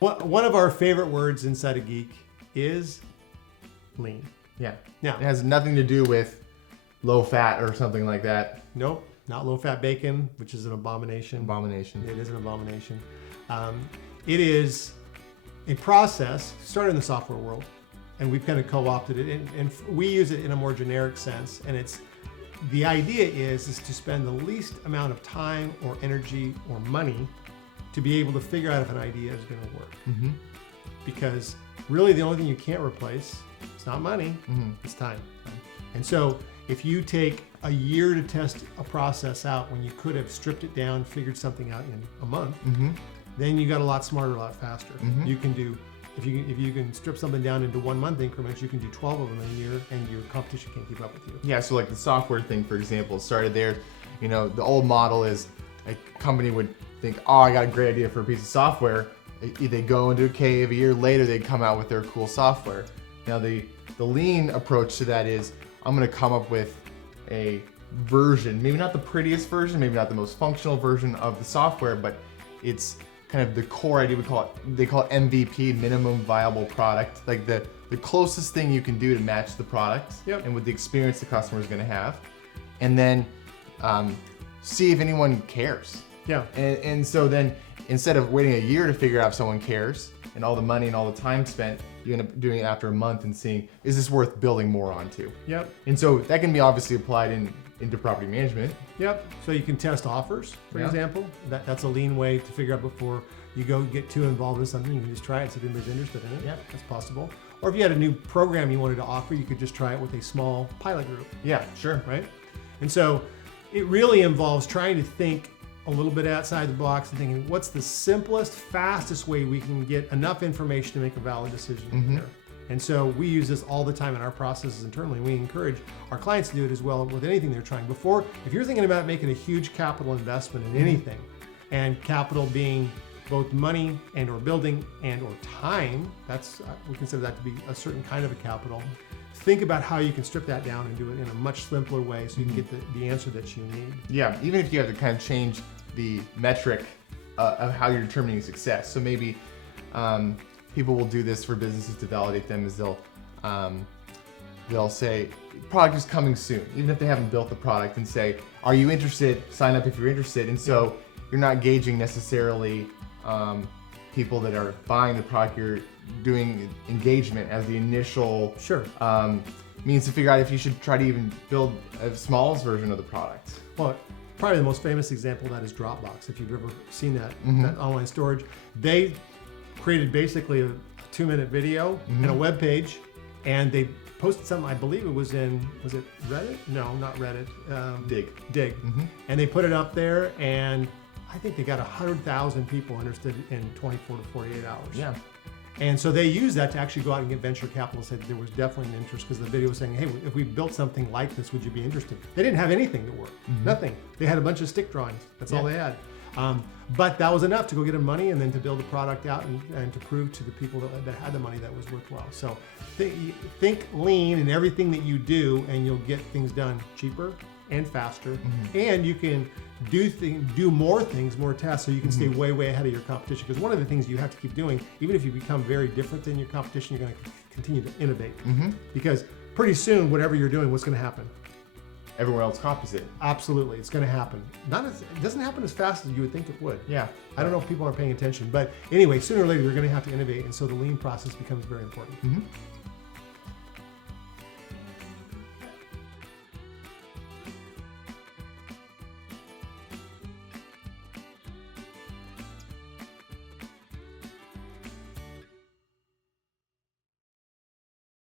One of our favorite words inside a geek is lean. Yeah. Now, It has nothing to do with low fat or something like that. nope, not low-fat bacon, which is an abomination. Abomination. It is an abomination. It is a process started in the software world, and we've kind of co-opted it, and we use it in a more generic sense. And it's the idea is to spend the least amount of time or energy or money to be able to figure out if an idea is going to work. Mm-hmm. Because really, the only thing you can't replace it's not money, it's time. And so, if you take a year to test a process out when you could have stripped it down, figured something out in a month, then you got a lot smarter, a lot faster. You can do, if you can strip something down into 1 month increments, you can do 12 of them in a year, and your competition can't keep up with you. Yeah, so like the software thing, for example, started there. You know, the old model is a company would think, oh, I got a great idea for a piece of software. They go into a cave, a year later they come out with their cool software. Now the lean approach to that is, I'm gonna come up with a version, maybe not the prettiest version, maybe not the most functional version of the software, but it's kind of the core idea. They call it MVP, minimum viable product, like the closest thing you can do to match the product and with the experience the customer is gonna have. And then see if anyone cares. Yeah. And so then instead of waiting a year to figure out if someone cares and all the money and all the time spent, you end up doing it after a month and seeing, is this worth building more onto? Yep. And so that can be obviously applied into property management. Yep. So you can test offers, for example. That's a lean way to figure out before you go get too involved in something. You can just try it, see if anybody's interested in it. Yeah. That's possible. Or if you had a new program you wanted to offer, you could just try it with a small pilot group. Yeah, sure. Right? And so it really involves trying to think a little bit outside the box and thinking, what's the simplest, fastest way we can get enough information to make a valid decision here? And so we use this all the time in our processes internally. We encourage our clients to do it as well with anything they're trying. Before, if you're thinking about making a huge capital investment in anything, and capital being both money and or building and or time, that's we consider that to be a certain kind of a capital. Think about how you can strip that down and do it in a much simpler way so you can get the answer that you need. Yeah, even if you have to kind of change the metric of how you're determining success. So maybe people will do this for businesses to validate them, is they'll say, product is coming soon, even if they haven't built the product, and say, are you interested? Sign up if you're interested. And so you're not gauging necessarily people that are buying the product. You're doing engagement as the initial means to figure out if you should try to even build a smallest version of the product. Well, probably the most famous example of that is Dropbox. If you've ever seen that online storage, they created basically a 2-minute video and a web page, and they posted something. I believe it was it Reddit? No, not Reddit. Dig. And they put it up there, and I think they got 100,000 people interested in 24 to 48 hours. Yeah. And so they used that to actually go out and get venture capital and said there was definitely an interest, because the video was saying, hey, if we built something like this, would you be interested? They didn't have anything that worked, nothing. They had a bunch of stick drawings. That's all they had. But that was enough to go get them money and then to build a product out and to prove to the people that had the money that was worthwhile. So think lean in everything that you do, and you'll get things done cheaper and faster, and you can do more things, more tasks, so you can stay way ahead of your competition. Because one of the things you have to keep doing, even if you become very different than your competition, you're going to continue to innovate. Because pretty soon, whatever you're doing, what's going to happen? Everyone else copies it. Absolutely, it's going to happen. It doesn't happen as fast as you would think it would. Yeah. I don't know if people are paying attention, but anyway, sooner or later, you're going to have to innovate, and so the lean process becomes very important.